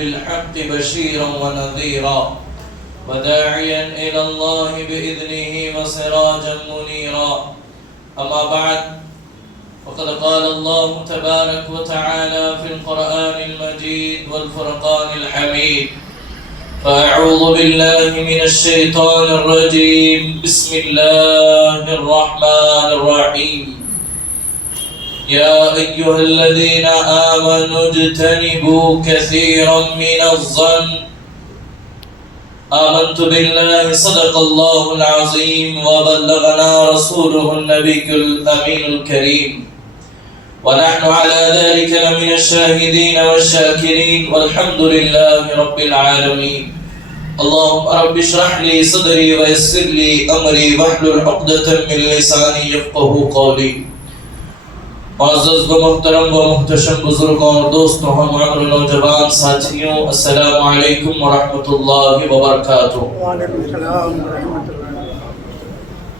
بالحق بشيرا ونذيرا وداعيا إلى الله بإذنه وسراجا منيرا. أما بعد، فقد قال الله تبارك وتعالى في القرآن المجيد والفرقان الحميد: فأعوذ بالله من الشيطان الرجيم. بسم الله الرحمن الرحيم. يا أيها الذين آمنوا اجتنبوا كثيرا من الظن. آمنت بالله صدق الله العظيم وبلغنا رسوله النبي الأمين الكريم، ونحن على ذلك لمن الشاهدين والشاكرين، والحمد لله رب العالمين. اللهم رب اشرح لي صدري ويسر لي أمري واحلل عقدة من لساني يفقهوا قولي. معزز و محترم و محتشم بزرگوں اور دوستوں، ہم عمر نوجوان ساتھیوں، السلام علیکم ورحمۃ اللہ وبرکاتہ. وعلیکم السلام ورحمۃ اللہ.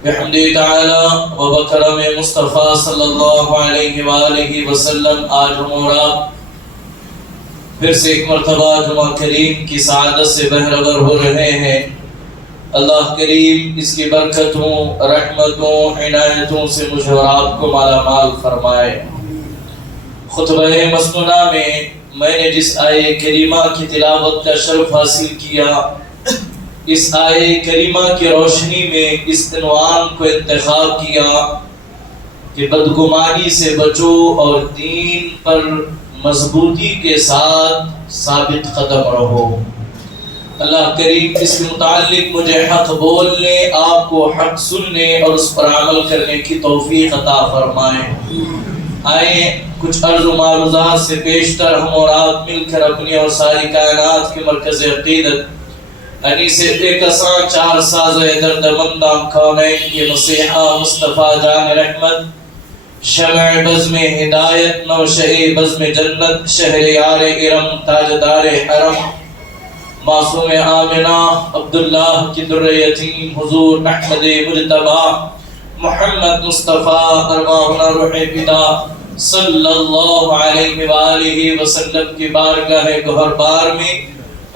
بحمد تعالی و بکرم مصطفیٰ صلی اللہ علیہ وآلہ وسلم آج ہم اور آپ پھر سے ایک مرتبہ جمعہ کریم کی سعادت سے بہرور ہو رہے ہیں. اللہ کریم اس کی برکتوں، رحمتوں، عنایتوں سے مجھے اور آپ کو مالا مال فرمائے. خطبہ مسنونہ میں نے جس آیے کریمہ کی تلاوت کا شرف حاصل کیا، اس آیے کریمہ کی روشنی میں اس عنوان کو انتخاب کیا کہ بدگمانی سے بچو اور دین پر مضبوطی کے ساتھ ثابت قدم رہو. اللہ کریم اس کے متعلق مجھے حق بولنے، آپ کو حق سننے اور اس پر عمل کرنے کی توفیق عطا فرمائے. آئیں کچھ عرض و معروضات سے پیشتر ہم اور آپ مل کر اپنی اور ساری کائنات کے مرکز عقیدت انیس ایک اساں چار ساز درد منداں کونین کی مسیحہ مصطفیٰ جان رحمت، شمع بزم ہدایت، نوشہ بزم جنت، شہر یار ارم، تاجدار حرم، معصوم آمنہ، عبداللہ کی در یتیم، حضور احمد مجتبی، محمد مصطفیٰ ارواحنا روح فدا صلی اللہ علیہ وآلہ وسلم کی بارگاہ گہر بار میں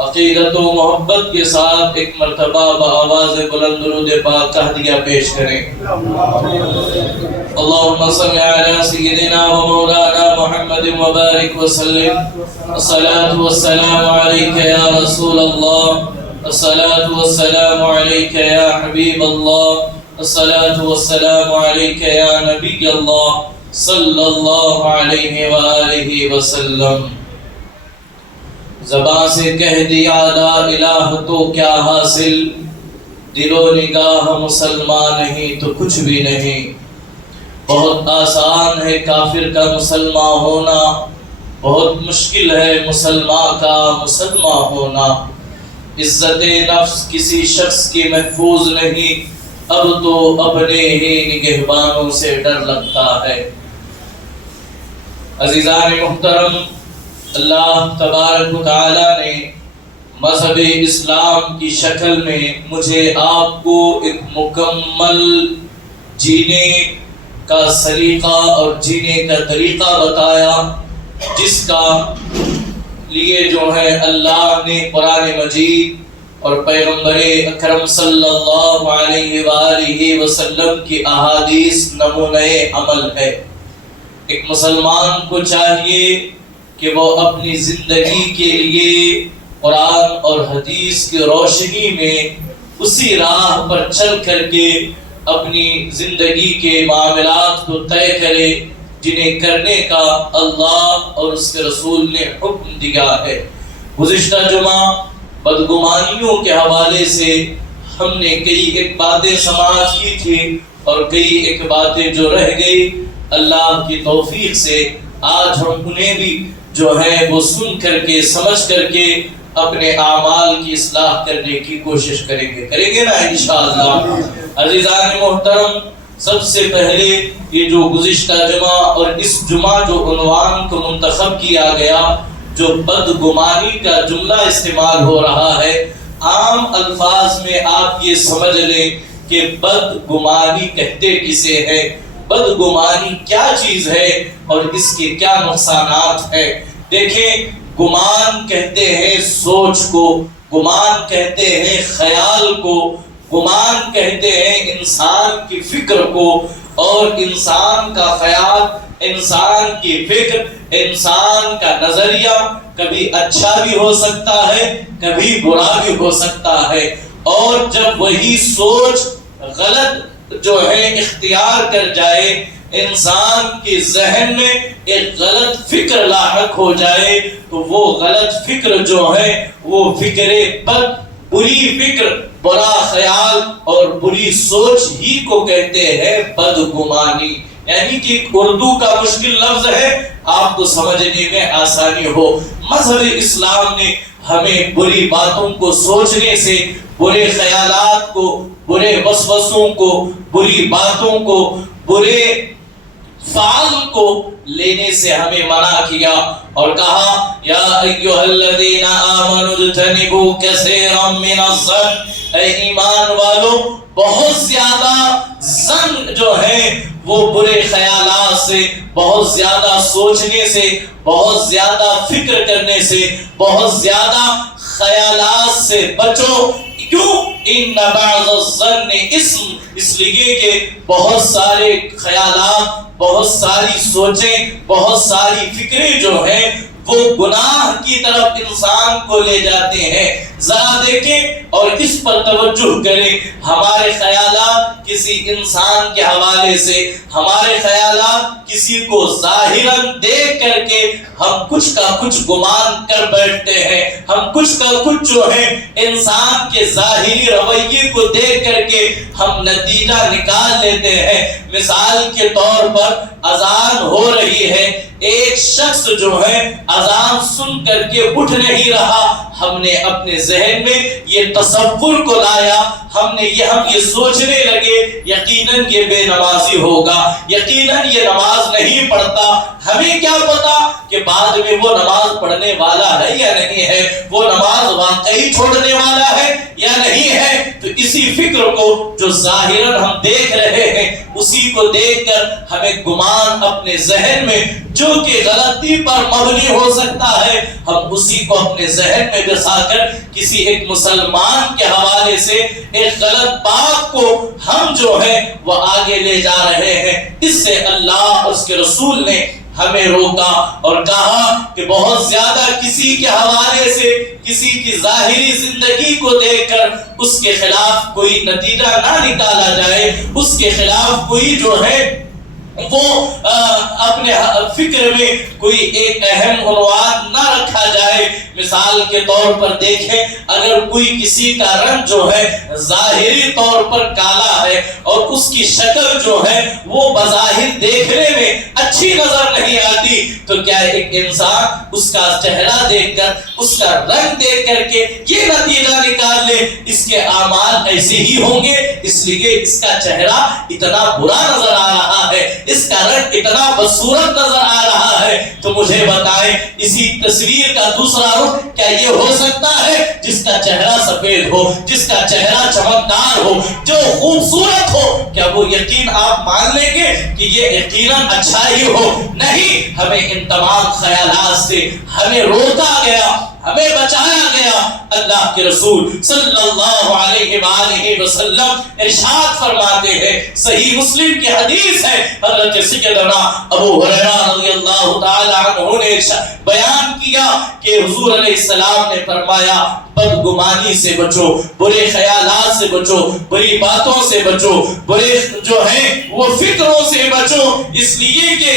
عقیدت و محبت کے ساتھ ایک مرتبہ بآواز بلند درود پاک ہدیہ پیش کریں. اللہم صل علی سیدنا و مولانا محمد وبارک وسلم. الصلاة والسلام علیک یا رسول اللہ، الصلاة والسلام علیک یا حبیب اللہ، الصلاة والسلام علیک یا نبی اللہ صلی اللہ علیہ وآلہ وسلم. زبان سے کہہ دیا لا الہ تو کیا حاصل، دل و نگاہ مسلمان نہیں تو کچھ بھی نہیں. بہت آسان ہے کافر کا مسلمان ہونا، بہت مشکل ہے مسلمان کا مسلمان ہونا. عزت نفس کسی شخص کی محفوظ نہیں، اب تو اپنے ہی نگہبانوں سے ڈر لگتا ہے. عزیزان محترم، اللہ تبارک و تعالی نے مذہب اسلام کی شکل میں مجھے آپ کو ایک مکمل جینے کا سلیقہ اور جینے کا طریقہ بتایا، جس کا لیے جو ہے اللہ نے قرآن مجید اور پیغمبر اکرم صلی اللہ علیہ وآلہ وسلم کی احادیث نمونہ عمل ہے. ایک مسلمان کو چاہیے کہ وہ اپنی زندگی کے لیے قرآن اور حدیث کی روشنی میں اسی راہ پر چل کر کے اپنی زندگی کے معاملات کو طے کرے جنہیں کرنے کا اللہ اور اس کے رسول نے حکم دیا ہے. گزشتہ جمعہ بدگمانیوں کے حوالے سے ہم نے کئی ایک باتیں سماعت کی تھی اور کئی ایک باتیں جو رہ گئی، اللہ کی توفیق سے آج ہم انہیں بھی جو ہے وہ سن کر کے سمجھ کر کے اپنے اعمال کی اصلاح کرنے کی کوشش کریں گے نا انشاءاللہ. عزیزان محترم، سب سے پہلے یہ جو گزشتہ جمعہ اور اس جمعہ جو عنوان کو منتخب کیا گیا، جو بدگمانی کا جملہ استعمال ہو رہا ہے، عام الفاظ میں آپ یہ سمجھ لیں کہ بدگمانی کہتے کسے ہیں، بدگمانی کیا چیز ہے اور اس کے کیا نقصانات ہیں. دیکھیں، گمان کہتے ہیں سوچ کو، گمان کہتے ہیں خیال کو، گمان کہتے ہیں انسان کی فکر کو، اور انسان کا خیال، انسان کی فکر، انسان کا نظریہ کبھی اچھا بھی ہو سکتا ہے، کبھی برا بھی ہو سکتا ہے۔ اور جب وہی سوچ غلط جو ہے اختیار کر جائے، انسان کے ذہن میں ایک غلط فکر لاحق ہو جائے، تو وہ غلط فکر جو ہے وہ فکر بد، بری فکر، برا خیال اور بری سوچ ہی کو کہتے ہیں بدگمانی۔ یعنی کہ اردو کا مشکل لفظ ہے، آپ کو سمجھنے میں آسانی ہو۔ مذہب اسلام نے ہمیں بری باتوں کو سوچنے سے، برے خیالات کو، برے وسوسوں کو، بری باتوں کو، برے فعل کو لینے سے ہمیں منع کیا، اور کہا یا ایھا الذین آمنوا اجتنبوا کثیرا من الظن، اے ایمان والو بہت زیادہ ظن جو ہے وہ برے خیالات سے، بہت زیادہ سوچنے سے، بہت زیادہ فکر کرنے سے، بہت زیادہ خیالات سے بچو۔ کیوں؟ ان بعض الظن اسم، اس لیے کہ بہت سارے خیالات، بہت ساری سوچیں، بہت ساری فکریں جو ہیں وہ گناہ کی طرف انسان کو لے جاتے ہیں۔ ذرا دیکھیں اور اس پر توجہ کریں، ہمارے خیالات کسی انسان کے حوالے سے، ہمارے خیالات کسی کو ظاہراً دیکھ کر کے ہم کچھ کا کچھ گمان کر بیٹھتے ہیں، ہم کچھ کا کچھ جو ہے انسان کے ظاہری رویے کو دیکھ کر کے ہم نتیجہ نکال لیتے ہیں۔ مثال کے طور پر اذان ہو رہی ہے، ایک شخص جو ہے اذان سن کر کے اٹھ نہیں رہا، ہم نے اپنے ذہن میں یہ تصور کو لایا، ہم یہ سوچنے لگے یقیناً یہ بے نمازی ہوگا، یقیناً یہ نماز نہیں پڑھتا۔ ہمیں کیا پتا کہ بعد میں وہ نماز پڑھنے والا ہے یا نہیں ہے، وہ نماز واقعی چھوڑنے والا ہے یا نہیں ہے۔ تو اسی فکر کو جو ظاہراً ہم دیکھ رہے ہیں، اسی کو دیکھ کر ہمیں گمان اپنے ذہن میں جو کہ غلطی پر مبنی ہو سکتا ہے، ہم اسی کو اپنے ذہن میں بسا کر کسی ایک مسلمان کے حوالے سے ایک غلط بات کو ہم جو ہے وہ آگے لے جا رہے ہیں۔ اس سے اللہ اور اس کے رسول نے ہمیں روکا اور کہا کہ بہت زیادہ کسی کے حوالے سے، کسی کی ظاہری زندگی کو دیکھ کر اس کے خلاف کوئی نتیجہ نہ نکالا جائے، اس کے خلاف کوئی جو ہے وہ اپنے فکر میں کوئی ایک اہم عنوان نہ رکھا جائے۔ مثال کے طور پر دیکھیں، اگر کوئی کسی کا رنگ جو ہے ظاہری طور پر کالا ہے اور اس کی شکل جو ہے وہ بظاہر دیکھنے میں اچھی نظر نہیں آتی، تو کیا ایک انسان اس کا چہرہ دیکھ کر، اس کا رنگ دیکھ کر کے یہ نتیجہ نکال لے اس کے اعمال ایسے ہی ہوں گے؟ اس لیے اس کا چہرہ اتنا برا نظر آ رہا ہے، اس کا رنگ اتنا بدصورت نظر آ رہا ہے، تو مجھے بتائیں اسی تصویر کا دوسرا رخ کیا یہ ہو سکتا ہے؟ جس کا چہرہ سفید ہو، جس کا چہرہ چمکدار ہو، جو خوبصورت ہو، کیا وہ یقین آپ مان لیں گے کہ یہ یقیناً اچھا ہی ہو؟ نہیں، ہمیں ان تمام خیالات سے ہمیں روکا گیا، ہمیں بچایا گیا۔ اللہ کے رسول صلی اللہ علیہ وآلہ وسلم ارشاد فرماتے ہیں، صحیح مسلم کی حدیث ہے، حضرت سیدنا ابو ہریرہ رضی اللہ تعالی عنہ نے بیان کیا کہ حضور علیہ السلام نے فرمایا بدگمانی سے بچو، برے خیالات سے بچو، بری باتوں سے بچو، برے جو ہیں وہ فکروں سے بچو، اس لیے کہ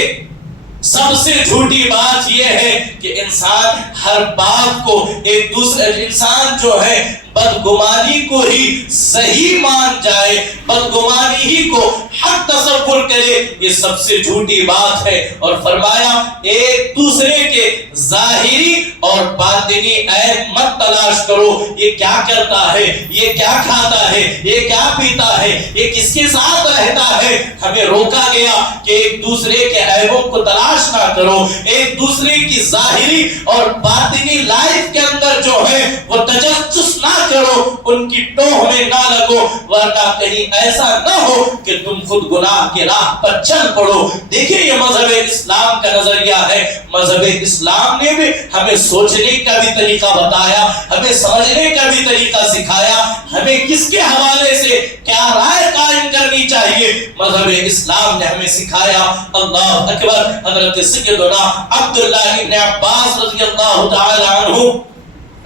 سب سے جھوٹی بات یہ ہے کہ انسان ہر بات کو ایک دوسرے انسان جو ہے بدگمانی کو ہی صحیح مان جائے، بدگمانی ہی کو حق تصور کرے، یہ سب سے جھوٹی بات ہے۔ اور فرمایا ایک دوسرے کے ظاہری اور باطنی عیب مت تلاش کرو، یہ کیا کرتا ہے، یہ کیا کھاتا ہے، یہ کیا پیتا ہے، یہ کس کے ساتھ رہتا ہے۔ ہمیں روکا گیا کہ ایک دوسرے کے عیبوں کو تلاش نہ کرو، ایک دوسرے کی ظاہری اور باطنی لائف کے اندر جو ہے وہ تجسس نہ کرو، ان کی ٹوہ میں نہ لگو، ورنہ کہیں ایسا نہ ہو کہ تم خود گناہ کی راہ پر چل پڑو۔ دیکھیں یہ مذہب اسلام کا نظریہ ہے۔ مذہب اسلام نے بھی ہمیں سوچنے کا بھی طریقہ بتایا، ہمیں سمجھنے کا بھی طریقہ سکھایا، ہمیں کس کے حوالے سے کیا رائے قائم کرنی چاہیے مذہب اسلام نے ہمیں سکھایا۔ اللہ اکبر۔ حضرت سیدنا عبداللہ ابن عباس رضی اللہ تعالی عنہ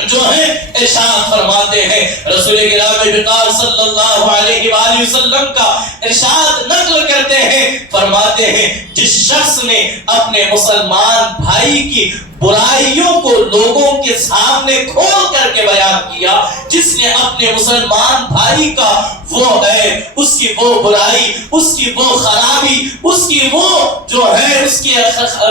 جو ہے ارشاد فرماتے ہیں، رسول کرام وقار صلی اللہ علیہ وآلہ وسلم کا ارشاد نقل کرتے ہیں، فرماتے ہیں جس شخص نے اپنے مسلمان بھائی کی برائیوں کو لوگوں کے سامنے کھول کر کے بیان کیا، جس نے اپنے مسلمان بھائی کا وہ ہے اس کی وہ برائی، اس کی وہ خرابی، اس کی وہ جو ہے اس کی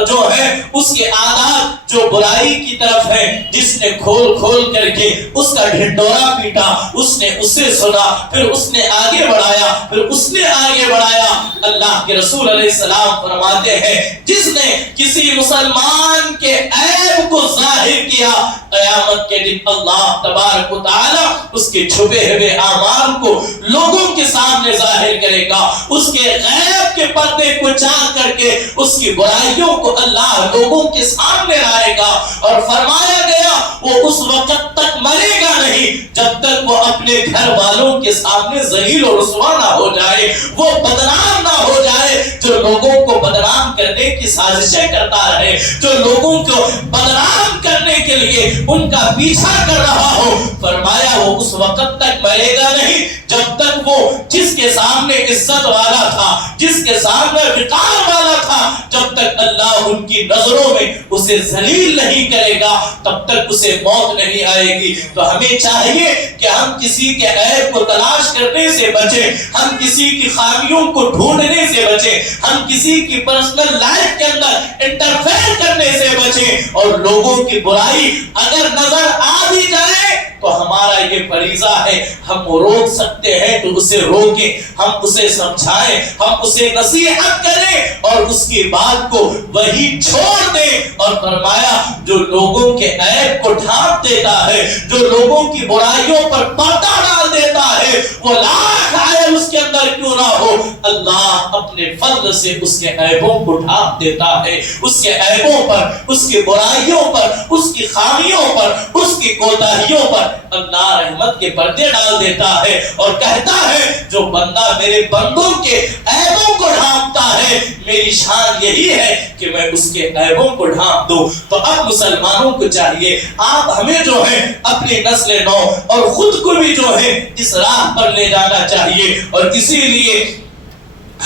جو ہے اس کے عادات جو برائی کی طرف ہے، جس نے کھول کھول کر کے اس کا ڈھنڈورا پیٹا، اس نے اسے سنا، پھر اس نے آگے بڑھایا، پھر اس نے آگے بڑھایا۔ اللہ کے رسول علیہ السلام فرماتے ہیں جس نے کسی مسلمان کے عیب کو ظاہر کیا، قیامت کے دن اللہ تبارک و تعالی اس کے چھپے ہوئے اعمال کو لوگوں کے سامنے ظاہر کرے گا، اس کے غیب کے پردے کو چاک کر کے اس کی برائیوں کو اللہ لوگوں کے سامنے لائے گا۔ اور فرمایا گیا وہ اس وقت تک مرے گا نہیں جب تک وہ اپنے گھر والوں کے سامنے ذلیل و رسوا نہ ہو جائے، وہ بدنام نہ ہو جائے جو لوگوں کو بدنام کرنے کی سازشیں کرتا رہے، جو لوگوں کو بدنام کرنے کے لیے ان کا پیچھا کر رہا ہو۔ فرمایا وہ اس وقت تک مرے گا نہیں جب تک وہ جس کے سامنے عزت والا تھا، جس کے سامنے وقار والا تھا، جب تک اللہ ان کی نظروں میں اسے ذلیل نہیں کرے گا تب تک اسے موت نہیں آئے گی۔ تو ہمیں چاہیے کہ ہم کسی کے عیب کو تلاش کرنے سے بچیں، ہم کسی کی خامیوں کو ڈھونڈنے سے بچیں، ہم کسی کی پرسنل لائف کے اندر انٹرفیئر کرنے سے بچیں، اور لوگوں کی برائی اگر نظر آ بھی جائے تو ہمارا یہ فریضہ ہے، ہم روک سکتے ہیں تو اسے روکیں، ہم اسے سمجھائیں، ہم اسے نصیحت کریں اور اس کی بات کو وہی چھوڑ دیں۔ اور فرمایا جو لوگوں کے عیب کو ڈھانپ دیتا ہے، جو لوگوں کی برائیوں پر پردہ ڈال دیتا ہے، وہ لاکھ عیب اس کے اندر کیوں نہ ہو، اللہ اپنے فضل سے اس کے عیبوں کو ڈھانپ دیتا ہے، اس کے عیبوں پر، اس کی برائیوں پر، اس کی خامیوں پر، اس کی کوتاہیوں پر اللہ رحمت کے پردے ڈال دیتا ہے اور کہتا ہے جو بندہ میرے بندوں کے عیبوں کو ڈھانپتا ہے میری شان یہی ہے کہ میں اس کے عیبوں کو ڈھانپ دوں۔ تو اب مسلمانوں کو چاہیے آپ ہمیں جو ہے اپنی نسل نو اور خود کو بھی جو ہے اس راہ پر لے جانا چاہیے، اور اسی لیے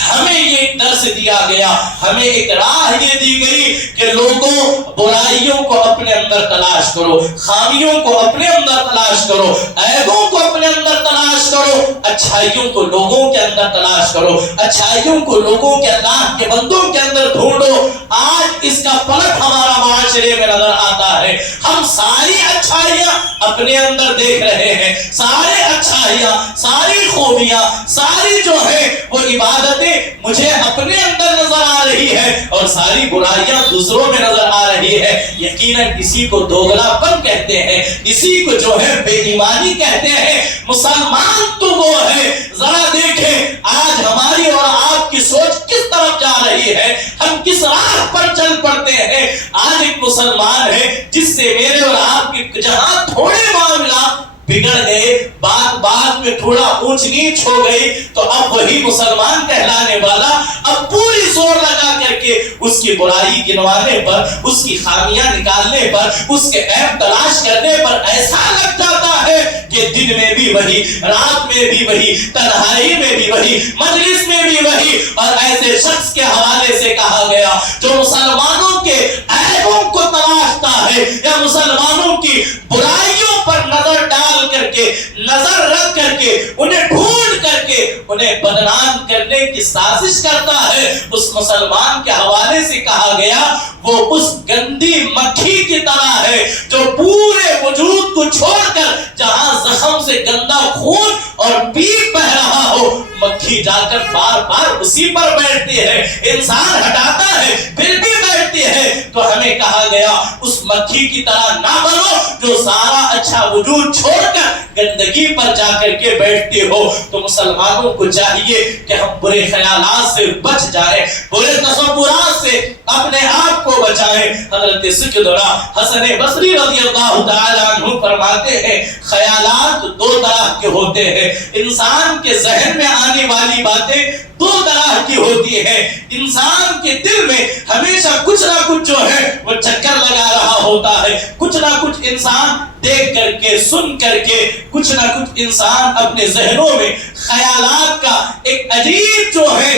ہمیں یہ درس دیا گیا، ہمیں ایک راہ یہ دی گئی کہ لوگوں برائیوں کو اپنے اندر تلاش کرو، خامیوں کو اپنے اندر تلاش کرو، عیبوں کو اپنے اندر تلاش کرو، اچھائیوں کو لوگوں کے اندر تلاش کرو، اچھائیوں کو لوگوں کے اللہ کے بندوں کے اندر ڈھونڈو۔ آج اس کا پلٹ ہمارا معاشرے میں نظر آتا ہے، ہم ساری اچھائیاں اپنے اندر دیکھ رہے ہیں، سارے اچھائیاں، ساری خوبیاں، ساری جو ہے وہ عبادت مجھے اپنے اندر نظر آ رہی ہے اور ساری برائیاں دوسروں میں نظر آ رہی ہے۔ یقیناً اسی کو دوغلا پن کہتے ہیں، اسی کو جو ہے بے ایمانی کہتے ہیں۔ مسلمان تو وہ ہے، ذرا دیکھیں آج ہماری اور آپ کی سوچ کس طرف جا رہی ہے، ہم کس راہ پر چل پڑتے ہیں۔ آج ایک مسلمان ہے جس سے میرے اور آپ کے جہاں تھوڑے معاملات بگڑ گئے، بات میں تھوڑا اونچ نیچ ہو گئی، تو اب وہی مسلمان کہلانے والا اب پوری زور لگا کر کے اس کی برائی گنوانے پر، اس کی خامیاں نکالنے پر، اس کے عیب تلاش کرنے پر ایسا لگ جاتا ہے کہ دن میں بھی وہی، رات میں بھی وہی، تنہائی میں بھی وہی، مجلس میں بھی وہی۔ اور ایسے شخص کے حوالے سے کہا گیا جو مسلمانوں کے عیبوں کو تلاشتا ہے یا مسلمانوں کی برائیوں پر نظر ڈال کر کے، نظر رکھ کر کے، انہیں ڈھونڈ کر کے انہیں بدنام کرنے کی سازش کرتا ہے، اس مسلمان کے حوالے سے کہا گیا وہ اس گندی مکھی کی طرح ہے جو پورے وجود کو چھوڑ کر جہاں زخم سے گندا خون اور پیپ بہ رہا ہو، مکھی جا کر بار بار اسی پر بیٹھتی ہے، انسان ہٹاتا ہے پھر بھی بیٹھتی ہے۔ تو ہمیں کہا گیا اس مکھی کی طرح نہ بنو جو سارا اچھا وجود چھوڑ کر گندگی پر جا کر کے بیٹھتے ہو، تو مسلمانوں کو چاہیے کہ ہم برے خیالات سے بچ جائیں، برے تصورات سے اپنے آپ کو بچائیں۔ حضرت سیدنا حسن بصری رضی اللہ تعالی عنہ فرماتے ہیں خیالات دو طرح کے ہوتے ہیں، انسان کے ذہن میں آنے والی باتیں دو طرح کی ہوتی ہے۔ انسان کے دل میں ہمیشہ کچھ نہ کچھ جو ہے وہ چکر لگا رہا ہوتا ہے، کچھ نہ کچھ انسان دیکھ کر کے سن کر کے کچھ نہ کچھ انسان اپنے ذہنوں میں خیالات کا ایک عجیب جو ہے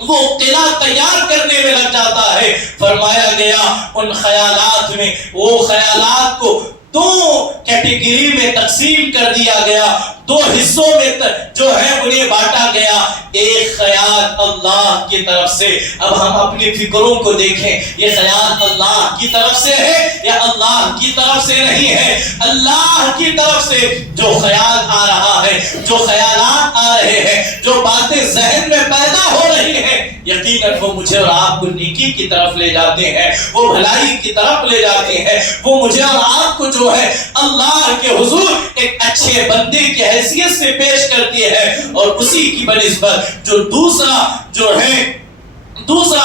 وہ قلعہ تیار کرنے میں لگ جاتا ہے۔ فرمایا گیا ان خیالات میں، وہ خیالات کو دو کیٹیگری میں تقسیم کر دیا گیا، دو حصوں میں جو ہے انہیں بانٹا گیا۔ ایک خیال اللہ کی طرف سے، اب ہم اپنی فکروں کو دیکھیں، یہ خیال اللہ کی طرف سے ہے یا اللہ کی طرف سے نہیں ہے؟ اللہ کی طرف سے جو خیال آ رہا ہے، جو خیالات آ رہے ہیں، جو باتیں ذہن میں پیدا ہو رہی ہیں، یقیناً وہ مجھے اور آپ کو نیکی کی طرف لے جاتے ہیں، وہ بھلائی کی طرف لے جاتے ہیں، وہ مجھے اور آپ کو جو ہے اللہ کے حضور ایک اچھے بندے کی حیثیت سے پیش کرتی ہے۔ اور اسی کی بنسبت جو دوسرا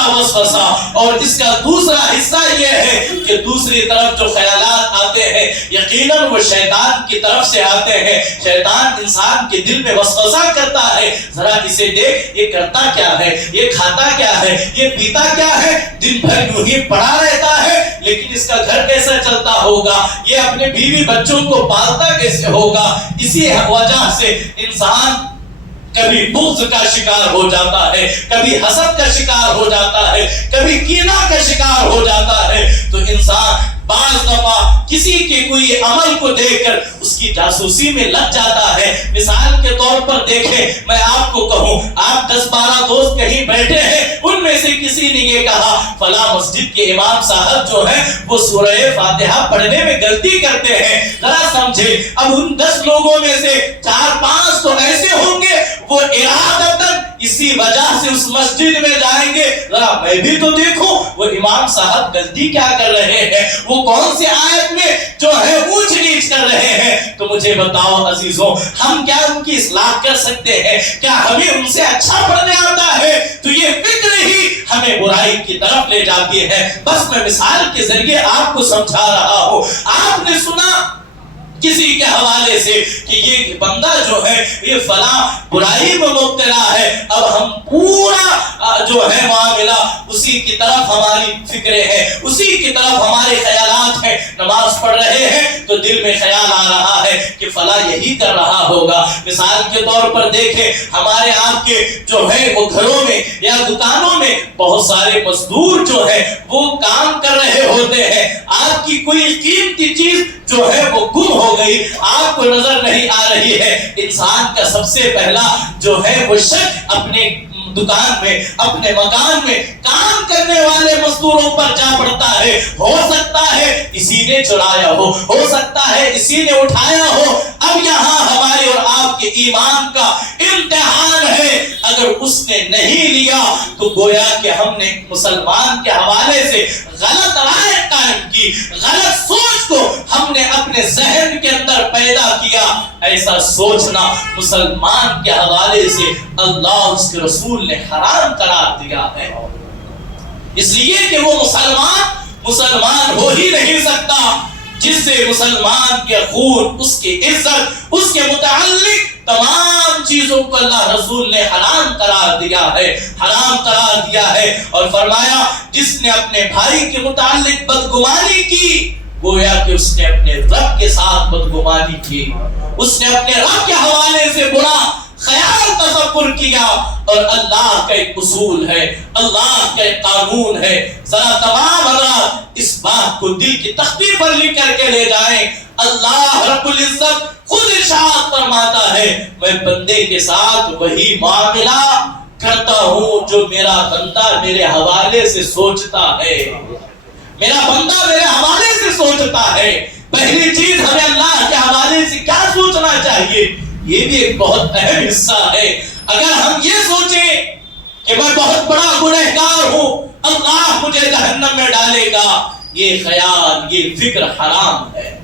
وسوسہ اور اس کا دوسرا حصہ یہ ہے کہ دوسری طرف جو خیالات آتے ہیں یقیناً وہ شیطان کی طرف سے آتے ہیں۔ شیطان انسان کے دل میں وسوسہ کرتا ہے، ذرا اسے دیکھ، یہ کرتا کیا ہے، یہ کھاتا کیا ہے، یہ پیتا کیا ہے، دن بھر یوں ہی پڑا رہتا ہے، لیکن اس کا گھر کیسا چلتا ہوگا، یہ اپنے بیوی بچوں کو پالتا کیسے ہوگا۔ اسی وجہ سے انسان کبھی بغض کا شکار ہو جاتا ہے، کبھی حسد کا شکار ہو جاتا ہے، کبھی کینہ کا شکار ہو جاتا ہے۔ تو انسان بعض دفعہ کسی کے کوئی عمل کو دیکھ کر اس کی جاسوسی میں لگ جاتا ہے۔ مثال کے طور پر دیکھیں، میں آپ کو کہوں، آپ 10-12 دوست کہیں بیٹھے ہیں، ان میں سے کسی نے یہ کہا فلاں مسجد کے امام صاحب جو ہیں وہ سورہ فاتحہ پڑھنے میں غلطی کرتے ہیں، ذرا سمجھے۔ اب ان 10 لوگوں میں سے 4-5 تو ایسے ہوں گے وہ ارادتاً اسی وجہ سے اس مسجد میں جائیں گے، ذرا میں بھی تو دیکھوں وہ امام صاحب غلطی کیا کر رہے ہیں، وہ کون سی آیت میں جو ہے اونچ نیچ کر رہے ہیں۔ تو مجھے بتاؤ عزیزوں، ہم کیا ان کی اصلاح کر سکتے ہیں؟ کیا ہمیں ان سے اچھا پڑھنے آتا ہے؟ تو یہ فکر ہی ہمیں برائی کی طرف لے جاتی ہے۔ بس میں مثال کے ذریعے آپ کو سمجھا رہا ہوں۔ آپ نے سنا کسی کے حوالے سے کہ یہ بندہ جو ہے یہ فلاں برائی میں مبتلا ہے، اب ہم پورا جو ہے معاملہ اسی کی طرف ہماری فکریں ہیں، اسی کی طرف ہمارے خیالات ہیں۔ نماز پڑھ رہے ہیں تو دل میں خیال آ رہا ہے کہ فلاں یہی کر رہا ہوگا۔ مثال کے طور پر دیکھیں، ہمارے آپ کے جو ہے وہ گھروں میں یا دکانوں میں بہت سارے مزدور جو ہے وہ کام کر رہے ہوتے ہیں، آپ کی کوئی قیمتی چیز جو ہے وہ گم ہو گئی، آپ کو نظر نہیں آ رہی ہے۔ انسان کا سب سے پہلا جو ہے وہ شک اپنے دکان میں، اپنے مکان میں کام کرنے والے مزدوروں پر جا پڑتا ہے۔ ہو سکتا ہے اسی نے چرایا ہو سکتا ہے اسی نے اٹھایا ہو۔ اب یہاں ہمارے اور آپ کے ایمان کا امتحان ہے، اگر اس نے نہیں لیا تو گویا کہ ہم نے مسلمان کے حوالے سے غلط رائے قائم کی، غلط سوچ کو ہم نے اپنے ذہن کے اندر پیدا کیا۔ ایسا سوچنا مسلمان کے حوالے سے اللہ اس کے رسول نے حرام قرار دیا ہے، اس لیے کہ وہ مسلمان ہو ہی نہیں سکتا جس سے مسلمان کے خون، اس کی عزت، اس کے متعلق تمام چیزوں کو اللہ رسول نے حرام قرار دیا ہے۔ اور فرمایا جس نے اپنے بھائی کے متعلق بدگمانی کی گویا کہ اس نے اپنے رب کے ساتھ بدگمانی کی، اس نے اپنے رب کے حوالے سے برا خیال تصور کیا۔ اور اللہ کا ایک اصول ہے، اللہ کا ایک قانون ہے، ذرا تمام حضرات اس بات کو دل کی تختی پر لکھ کر کے لے جائیں۔ اللہ رب العزت خود ارشاد فرماتا ہے میں بندے کے ساتھ وہی معاملہ کرتا ہوں جو میرا بندہ میرے حوالے سے سوچتا ہے، میرا بندہ میرے حوالے سے سوچتا ہے۔ پہلی چیز ہمیں اللہ کے حوالے سے کیا سوچنا چاہیے، یہ بھی ایک بہت اہم حصہ ہے۔ اگر ہم یہ سوچیں کہ میں بہت بڑا گنہگار ہوں، اللہ مجھے جہنم میں ڈالے گا، یہ خیال، یہ فکر حرام ہے۔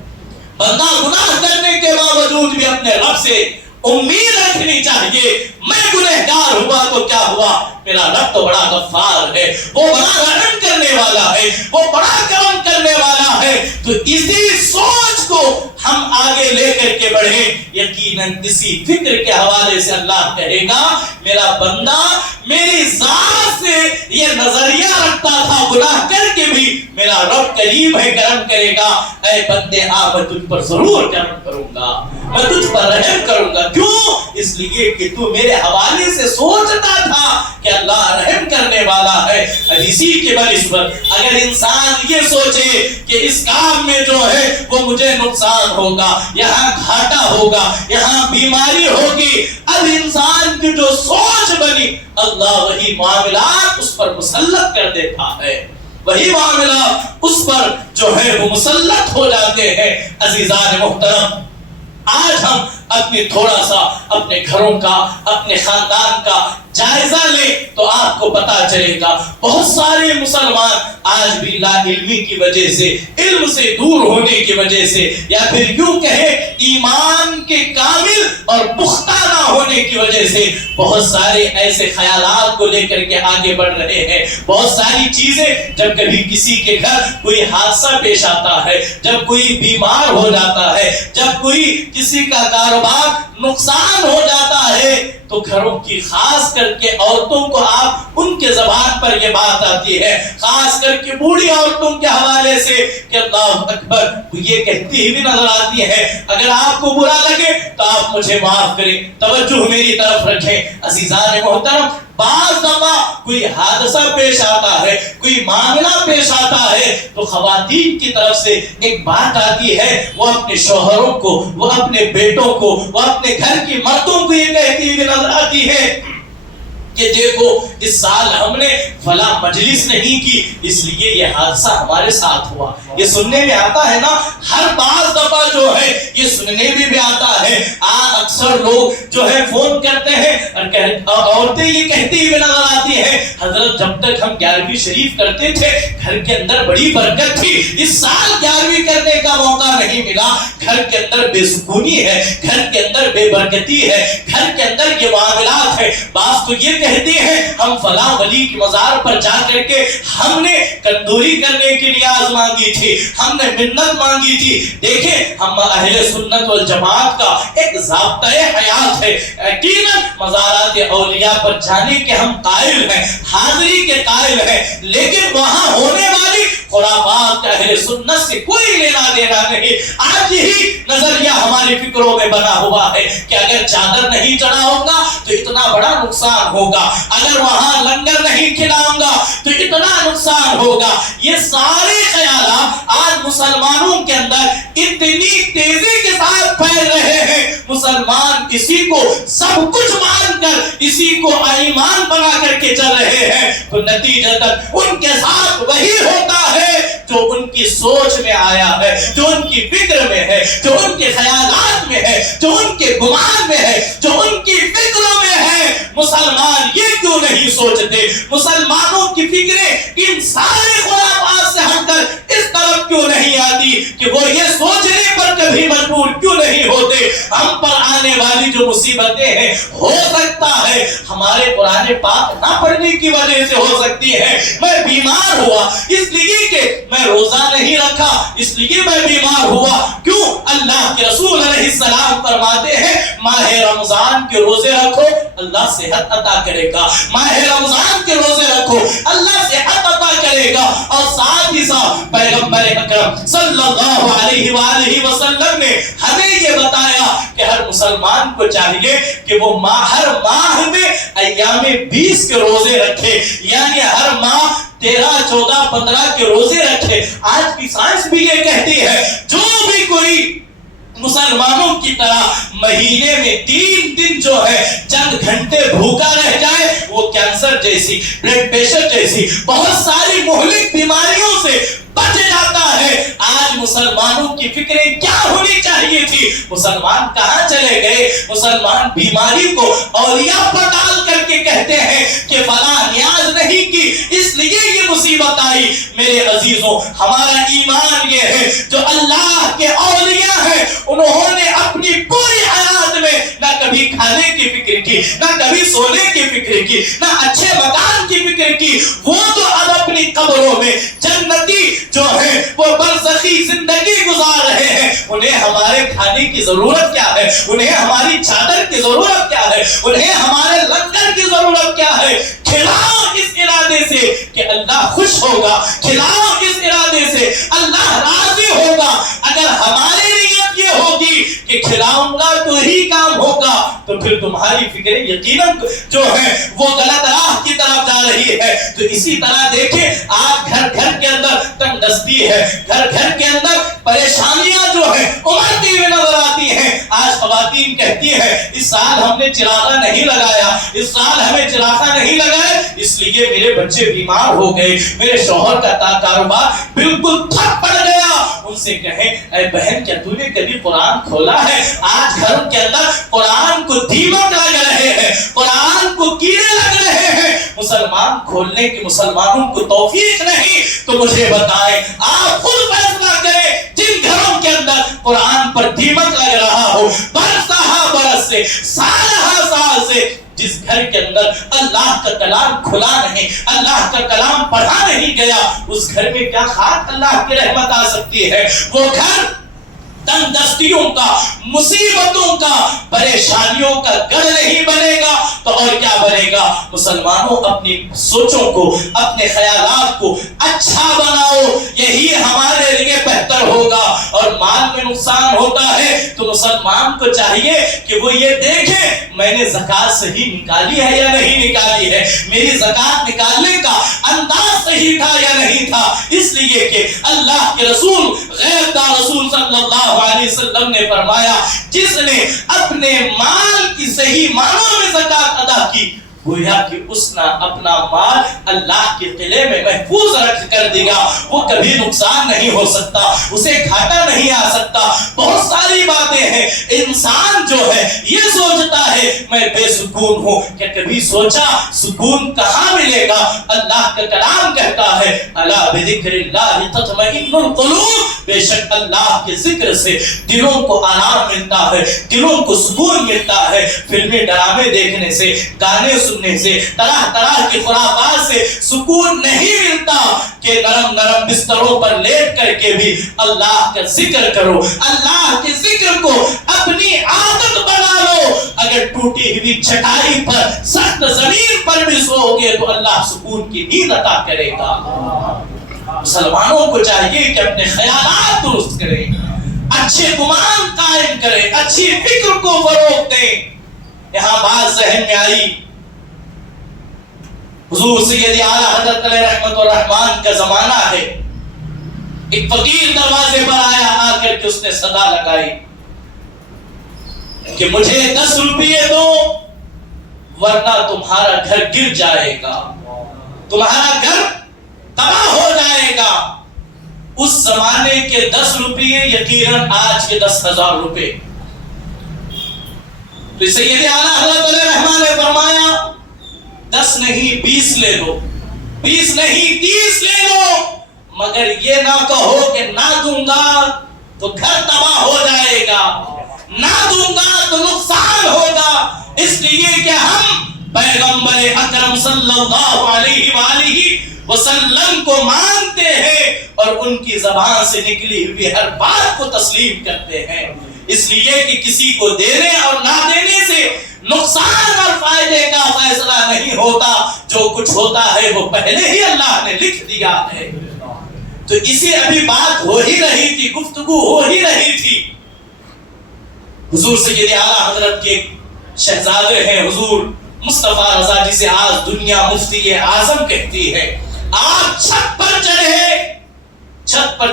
بندہ گناہ کرنے کے باوجود بھی اپنے رب سے امید رکھنی چاہیے، میں گنہگار ہوا تو کیا ہوا، میرا رب تو بڑا غفار ہے، وہ بڑا رحم کرنے والا ہے، وہ بڑا کرم کرنے والا ہے۔ تو اسی سوچ کو ہم آگے لے کر کے بڑھیں، یقیناً اسی فکر کے حوالے سے اللہ کہے گا میرا بندہ میری ذات سے یہ نظریہ رکھتا تھا گناہ کر کے بھی میرا رب قریب ہے، کرم کرے گا، اے بندے آ میں تجھ پر ضرور کرم کروں گا، میں تجھ پر رحم کروں گا۔ کیوں؟ اس لیے کہ تو میرے حوالے سے سوچتا تھا کہ اللہ رحم کرنے والا ہے۔ اسی کے بنسبت اگر انسان یہ سوچے کہ اس کام میں جو ہے وہ مجھے نقصان ہوگا، یہاں گھاٹا ہوگا، یہاں بیماری ہوگی، اب انسان کی جو سوچ بنی اللہ وہی معاملات اس پر مسلط کر دیتا ہے، وہی معاملات اس پر جو ہے وہ مسلط ہو جاتے ہیں۔ عزیزان محترم، آج ہم اپنی تھوڑا سا اپنے گھروں کا، اپنے خاندان کا جائزہ لیں تو آپ کو پتا چلے گا بہت سارے مسلمان آج بھی لا علمی کی وجہ سے، علم سے دور ہونے کی وجہ سے، یا پھر یوں کہیں ایمان کے کامل اور پختہ نہ ہونے کی وجہ سے بہت سارے ایسے خیالات کو لے کر کے آگے بڑھ رہے ہیں۔ بہت ساری چیزیں، جب کبھی کسی کے گھر کوئی حادثہ پیش آتا ہے، جب کوئی بیمار ہو جاتا ہے، جب کوئی کسی کا کاروبار نقصان ہو جاتا ہے، تو گھروں کی خاص کر کے عورتوں کو آپ ان کے زبان پر یہ بات آتی ہے، خاص کر کے بوڑھی عورتوں کے حوالے سے کہ اللہ اکبر، یہ کہتی ہوئی نظر آتی ہے اگر آپ کو برا لگے تو آپ مجھے معاف کریں، توجہ میری طرف رکھیں۔ عزیزان محترم، بعض دفعہ کوئی حادثہ پیش آتا ہے، کوئی معاملہ پیش آتا ہے تو خواتین کی طرف سے ایک بات آتی ہے، وہ اپنے شوہروں کو، وہ اپنے بیٹوں کو، وہ اپنے گھر کی مردوں کو یہ کہتی ہوئی نظر آتی ہے کہ دیکھو اس سال ہم نے فلاں مجلس نہیں کی، اس لیے یہ حادثہ ہمارے ساتھ ہوا۔ یہ سننے میں آتا ہے نا، ہر بعض دفعہ جو ہے یہ سننے میں بھی آتا ہے۔ اکثر لوگ جو ہے فون کرتے ہیں اور عورتیں یہ کہتی ہوئی نظر آتی ہیں حضرت جب تک ہم 11ویں شریف کرتے تھے گھر کے اندر بڑی برکت تھی، اس سال 11ویں کرنے کا موقع نہیں ملا، گھر کے اندر بے سکونی ہے، گھر کے اندر بے برکتی ہے، گھر کے اندر یہ معاملات ہے۔ بعض تو یہ کہتے ہیں ہم فلاں ولی کی مزار پر جا کر کے ہم نے کندوری کرنے کی نیاز مانگی تھی، ہم نے منت مانگی تھی۔ دیکھیں ہم اہل سنت والجماعت کا ایک ضابطہ حیات ہے، یقیناً مزارات اولیاء پر جانے کے ہم قائل ہیں، حاضری کے قائل ہیں، لیکن وہاں ہونے والی خرافات کا اہل سنت سے کوئی لینا دینا نہیں۔ آج یہی نظریہ ہماری فکروں میں بنا ہوا ہے کہ اگر چادر نہیں چڑھاؤں گا تو اتنا بڑا نقصان ہوگا، اگر وہاں لنگر نہیں کھلاؤں گا تو اتنا نقصان ہوگا۔ یہ سارے خیالات آج مسلمانوں کے اندر اتنی تیزی کے ساتھ پھیل رہے ہیں، مسلمان اسی کو سب کچھ مان کر، اسی کو ایمان بنا کر کے چل رہے ہیں، تو نتیجتاً ان کے ساتھ وہی ہوتا ہے جو ان کی سوچ میں آیا ہے، جو ان کی فکر میں ہے، جو ان کے خیالات میں ہے، جو ان کے گمان میں ہے، جو ان کی فکروں میں ہے۔ مسلمان یہ کیوں نہیں سوچتے؟ مسلمانوں کی فکریں ان سارے خرافات سے ہٹ کر اس طرف کیوں نہیں آتی کہ وہ یہ سوچنے پر کبھی مجبور کیوں نہیں ہوتے؟ ہم پر آنے والی جو مصیبتیں ہیں ہو سکتا ہے ہمارے قرآن پاک نہ پڑھنے کی وجہ سے ہو سکتی ہے۔ میں بیمار ہوا اس لیے کہ میں روزہ نہیں رکھا، اس لیے میں بیمار ہوا۔ کیوں؟ اللہ کے رسول علیہ السلام فرماتے ہیں ماہ رمضان کے روزے رکھو اللہ صحت عطا کرے گا، ماہ رمضان کے روزے رکھو اللہ صحت عطا کرے گا۔ اور ساتھ ہی ساتھ پیغمبر اکرم صلی اللہ علیہ وآلہ وسلم نے ہمیں یہ بتایا کہ ہر مسلمان کو چاہیے کہ وہ ہر ماہ میں ایام 20 کے روزے رکھے، یعنی ہر ماہ 13، 14، 15 کے روزے رکھے۔ آج کی سائنس بھی یہ کہتی ہے جو بھی کوئی مسلمانوں کی طرح مہینے میں 3 دن جو ہے چند گھنٹے بھوکا رہ جائے وہ کینسر جیسی، بلڈ پریشر جیسی بہت ساری مہلک بیماریوں سے بچ جاتا ہے۔ آج مسلمانوں کی فکریں کیا ہونی چاہیے تھی؟ مسلمان کہاں چلے گئے؟ مسلمان بیماری کو اولیاء پر ڈال کر کے کہتے ہیں کہ فلاں نیاز نہیں کی اس لیے یہ مصیبت آئی۔ میرے عزیزوں، ہمارا ایمان یہ ہے جو اللہ کے اولیاء ہیں انہوں نے اپنی پوری حیات میں نہ کبھی کھانے کی فکر کی، نہ کبھی سونے کی فکر کی، نہ اچھے مکان کی فکر کی. وہ تو اب اپنی قبروں میں جنتی جو ہے وہ برزخی زندگی گزار رہے ہیں. انہیں ہمارے کھانے کی ضرورت کیا ہے؟ انہیں ہماری چادر کی ضرورت کیا ہے؟ انہیں ہمارے لنگر کی ضرورت کیا ہے؟ کھلاؤ اس ارادے سے کہ اللہ خوش ہوگا، کھلاؤ اس ارادے سے اللہ راضی ہوگا. اگر ہماری نیت یہ ہوگی کہ کھلاؤں گا تو ہی کام ہوگا تو پھر تمہاری فکریں یقیناً جو ہے وہ غلط راہ کی طرف جا رہی ہے. تو اسی طرح دیکھیں آج گھر گھر کے اندر تنگ دستی ہے، گھر گھر کے اندر پریشانیاں جو ہیں ابھرتی ہوئی نظر آتی ہیں. آج خواتین کہتی ہیں اس سال ہم نے چراغا نہیں لگایا، اس سال ہمیں چراغا نہیں لگائے اس لیے میرے بچے بیمار ہو گئے، میرے شوہر کا کاروبار بالکل ٹھپ پڑ گیا. ان سے کہیں اے بہن کیا تو نے کبھی قرآن کھولا ہے؟ آج گھروں کے اندر قرآن کو دیمک لگ رہے ہیں، قرآن کو کیڑے لگ رہے ہیں. مسلمان کھولنے کی مسلمانوں کو توفیق نہیں تو مجھے بتائیں، آپ خود فیصلہ کریں. جن گھروں کے اندر قرآن پر دیمک لگ رہا ہو برس سے سال سے، جس گھر کے اندر اللہ کا کلام کھلا نہیں، اللہ کا کلام پڑھا نہیں گیا، اس گھر میں کیا خاک اللہ کی رحمت آ سکتی ہے؟ وہ گھر تنگ دستیوں کا، مصیبتوں کا، پریشانیوں کا گڑھ نہیں بنے گا تو اور کیا بنے گا؟ مسلمانوں اپنی سوچوں کو، اپنے خیالات کو اچھا بناؤ، یہی ہمارے لیے بہتر ہوگا. اور مال میں نقصان ہوتا ہے تو مسلمان کو چاہیے کہ وہ یہ دیکھے میں نے زکوٰۃ صحیح نکالی ہے یا نہیں نکالی ہے، میری زکوٰۃ نکالنے کا انداز صحیح تھا یا نہیں تھا. اس لیے کہ اللہ کے رسول غیب کا رسول صلی اللہ علیہ وسلم نے فرمایا جس نے اپنے مال کی صحیح معنوں میں زکوٰۃ ادا کی گویا کہ اس نے اپنا مال اللہ کے قلعے میں محفوظ رکھ کر دیا، وہ کبھی نقصان نہیں ہو سکتا، اسے گھاٹا نہیں آ سکتا. بہت ساری باتیں ہیں انسان جو ہے یہ سوچتا ہے میں بے سکون ہوں، کہ کبھی سوچا سکون کہاں ملے گا؟ اللہ کا کلام کہتا ہے الا بذکر اللہ تطمئن القلوب، بے شک اللہ کے ذکر سے دلوں کو آرام ملتا ہے، دلوں کو سکون ملتا ہے. فلمیں ڈرامے دیکھنے سے، گانے سننے سے، طرح طرح کی خرافات سے سکون نہیں ملتا کہ نرم نرم بستروں پر لیٹ کر کے بھی اللہ کا ذکر کرو، اللہ کے ذکر کو اپنی عادت بنا لو. اگر ٹوٹی ہوئی چٹائی پر، سخت زمین پر بھی سو گے تو اللہ سکون کی نیند عطا کرے گا. مسلمانوں کو چاہیے کہ اپنے خیالات درست کریں، اچھے گمان قائم کریں، اچھی فکر کو فروغ دیں. یہاں بات ذہن میں آئی، حضور سید اعلیٰ حضرت علیہ رحمت الرحمن کا زمانہ ہے. ایک فقیر دروازے پر آیا، آ کر کے اس نے صدا لگائی کہ مجھے 10 روپئے دو ورنہ تمہارا گھر گر جائے گا، تمہارا گھر تباہ ہو جائے گا. اس زمانے کے 10 روپئے یقیناً آج کے 10,000 روپے. تو سید اعلیٰ حضرت علیہ رحمٰن نے فرمایا 10 نہیں 20 لے لو، 20 نہیں 30 لے لو، مگر یہ نہ کہو کہ نہ دوں گا تو گھر تباہ ہو جائے گا، نہ دوں گا تو نقصان ہوگا. اس لیے کہ ہم پیغمبر اکرم صلی اللہ علیہ وآلہ وسلم کو مانتے ہیں اور ان کی زبان سے نکلی ہوئی ہر بات کو تسلیم کرتے ہیں. اس لیے کہ کسی کو دینے اور نہ دینے سے نقصان اور فائدے کا فیصلہ نہیں ہوتا، جو کچھ ہوتا ہے وہ پہلے ہی اللہ نے لکھ دیا ہے. تو اسی ابھی بات ہو ہی رہی تھی، گفتگو ہو ہی رہی تھی. حضور سید اعلیٰ حضرت کے شہزادے ہیں حضور مصطفیٰ رضا، جسے آج دنیا مفتی اعظم کہتی ہے. آپ چھت پر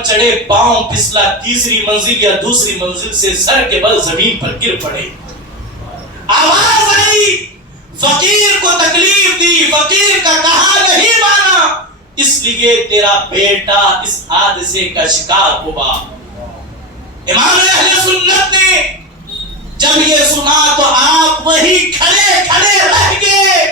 چڑھے، پاؤں پھسلا، تیسری منزل یا دوسری منزل سے سر کے بل زمین پر گر پڑے. آواز آئی، فقیر کو تکلیف دی، فقیر کا کہا نہیں مانا، اس لیے تیرا بیٹا اس حادثے کا شکار ہوا. امام اہل سنت نے جب یہ سنا تو آپ وہی کھڑے کھڑے رہ گئے.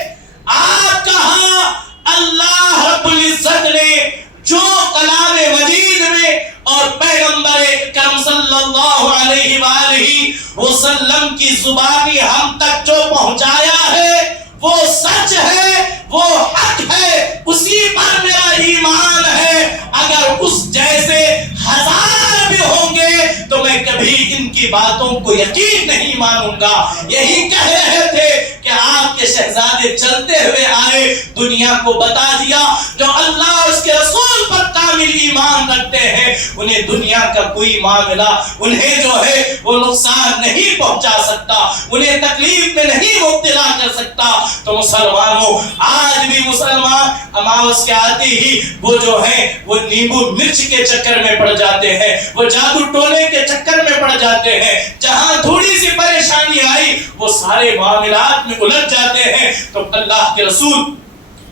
آپ کہا اللہ رب العزت نے جو کلام مجید میں اور پیغمبر اکرم صلی اللہ علیہ وآلہ وسلم کی زبانی ہم تک جو پہنچایا ہے وہ سچ ہے، وہ حق ہے، اسی پر میرا ایمان ہے۔ اگر اس جیسے ہزار بھی ہوں گے تو میں کبھی ان کی باتوں کو یقین نہیں مانوں گا۔ یہی کہہ رہے تھے کہ آپ کے شہزادے چلتے ہوئے آئے، دنیا کو بتا دیا جو اللہ اور اس کے رسول پر کامل ایمان رکھتے ہیں انہیں دنیا کا کوئی معاملہ انہیں جو ہے وہ نقصان نہیں پہنچا سکتا، انہیں تکلیف میں نہیں مبتلا کر سکتا۔ تو مسلمانوں، آج بھی مسلمان اماوس کے آتے ہی وہ جو ہے وہ نیمبو مرچ کے چکر میں پڑ جاتے ہیں، وہ جادو ٹونے کے چکر میں پڑ جاتے ہیں۔ جہاں تھوڑی سی پریشانی آئی وہ سارے معاملات میں الجھ جاتے ہیں۔ تو اللہ کے رسول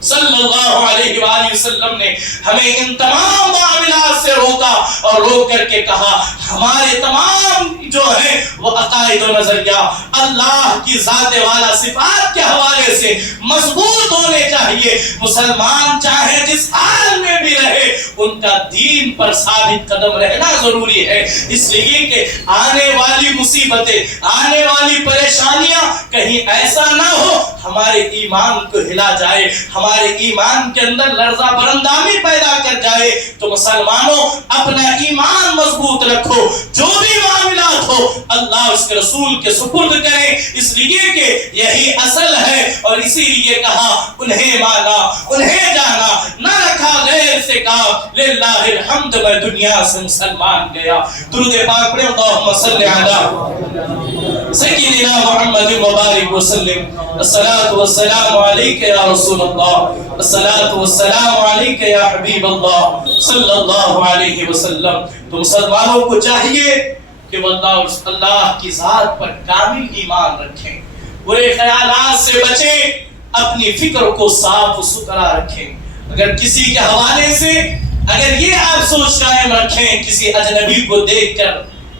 صلی اللہ علیہ وآلہ وسلم نے ہمیں ان تمام معاملات سے روکا اور روک کر کے کہا ہمارے تمام جو ہے وہ عقائد و نظریہ اللہ کی ذات والا صفات کے حوالے سے مضبوط ہونے چاہیے۔ مسلمان چاہے جس حال میں بھی رہے ان کا دین پر ثابت قدم رہنا ضروری ہے، اس لیے کہ آنے والی مصیبتیں، آنے والی پریشانیاں کہیں ایسا نہ ہو ہمارے ایمان کو ہلا جائے، ہمارے ایمان کے اندر لرزہ برندامی پیدا کر جائے۔ تو مسلمانوں اپنا ایمان مضبوط رکھو، جو بھی معاملات ہو اللہ اس کے رسول کے سپرد کریں، اس لیے کہ یہی اصل ہے۔ اور اسی لیے کہا انہیں مانا، انہیں جانا، نہ رکھا غیر سے کام، للہ الحمد میں دنیا سے مسلمان گیا۔ درود پاک پڑھیں، اللہم صلی علی سیدنا محمد مبارک وسلم۔ الصلاة والسلام علیک یا رسول اللہ، الصلاة والسلام علیک یا حبیب اللہ صلی اللہ علیہ وسلم۔ تو مسلمانوں کو چاہیے کہ وہ اللہ کی ذات پر کامل ایمان رکھیں، برے خیالات سے بچیں، اپنی فکر کو صاف و ستھرا رکھیں۔ اگر کسی کے حوالے سے اگر یہ آپ سوچ قائم رکھیں کسی اجنبی کو دیکھ کر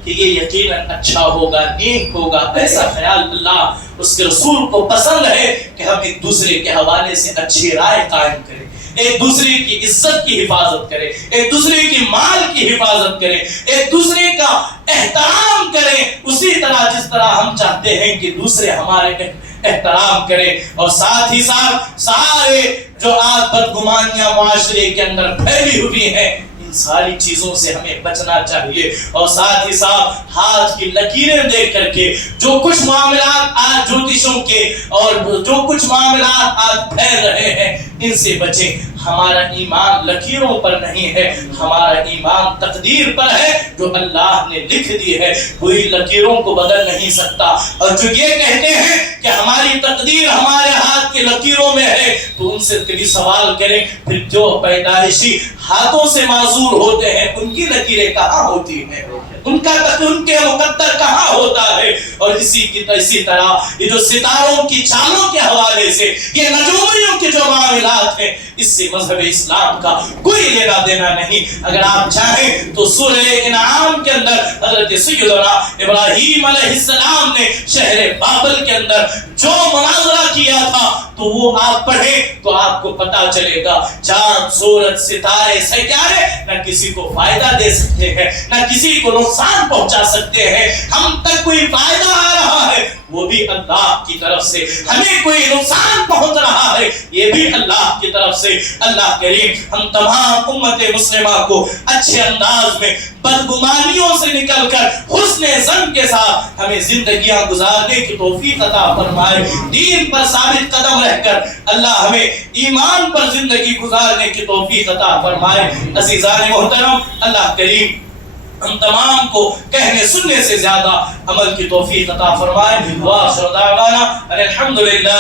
کہ یہ یقیناً اچھا ہوگا، نیک ہوگا، ایسا خیال اللہ اس کے رسول کو پسند ہے کہ ہم ایک دوسرے کے حوالے سے اچھی رائے قائم کریں، ایک دوسرے کی عزت کی حفاظت کریں، ایک دوسرے کی مال کی حفاظت کریں، ایک دوسرے کا احترام کریں اسی طرح جس طرح ہم چاہتے ہیں کہ دوسرے ہمارے احترام کریں۔ اور ساتھ ہی ساتھ سارے جو آج بدگمانیاں معاشرے کے اندر پھیلی ہوئی ہیں ان ساری چیزوں سے ہمیں بچنا چاہیے۔ اور ساتھ ہی ساتھ ہاتھ کی لکیریں دیکھ کر کے جو کچھ معاملات آج جوتشوں کے اور جو کچھ معاملات آج پھیل رہے ہیں ان سے بچیں۔ ہمارا ایمان لکیروں پر نہیں ہے، ہمارا ایمان تقدیر پر ہے جو اللہ نے لکھ دی ہے، کوئی لکیروں کو بدل نہیں سکتا۔ اور جو یہ کہتے ہیں کہ ہماری تقدیر ہمارے ہاتھ کی لکیروں میں ہے تو ان سے کبھی سوال کریں پھر جو پیدائشی ہاتھوں سے معذور ہوتے ہیں ان کی لکیریں کہاں ہوتی ہیں، ان کے مقدر کہاں ہوتا ہے۔ اور اسی طرح یہ جو ستاروں کی چالوں کے حوالے سے یہ نجومیوں کے جو معاملات ہیں اس سے مذہب اسلام کا کوئی لینا دینا نہیں۔ اگر آپ چاہیں تو سورہ انعام کے اندر حضرت سیدنا ابراہیم علیہ السلام نے شہر بابل کے اندر جو مناظرہ کیا تھا تو وہ آپ پڑھیں تو آپ کو پتا چلے گا چاند، سورج، ستارے، سیارے نہ کسی کو فائدہ دے سکتے ہیں نہ کسی کو نقصان پہنچا سکتے ہیں۔ ہم تک کوئی فائدہ آ رہا ہے وہ بھی اللہ کی طرف سے، ہمیں کوئی نقصان پہنچ رہا ہے یہ بھی اللہ کی طرف سے۔ اللہ کریم ہم تمام امت مسلمہ کو اچھے انداز میں بدگمانیوں سے نکل کر حسن ظن کے ساتھ ہمیں زندگیاں گزارنے کی توفیق عطا فرمائے، دین پر ثابت قدم رہ کر اللہ ہمیں ایمان پر زندگی گزارنے کی توفیق عطا فرمائے۔ عزیزان محترم، اللہ کریم ہم تمام کو کہنے سننے سے زیادہ عمل کی توفیق عطا فرمائے۔ وآخر دعوانا الحمدللہ۔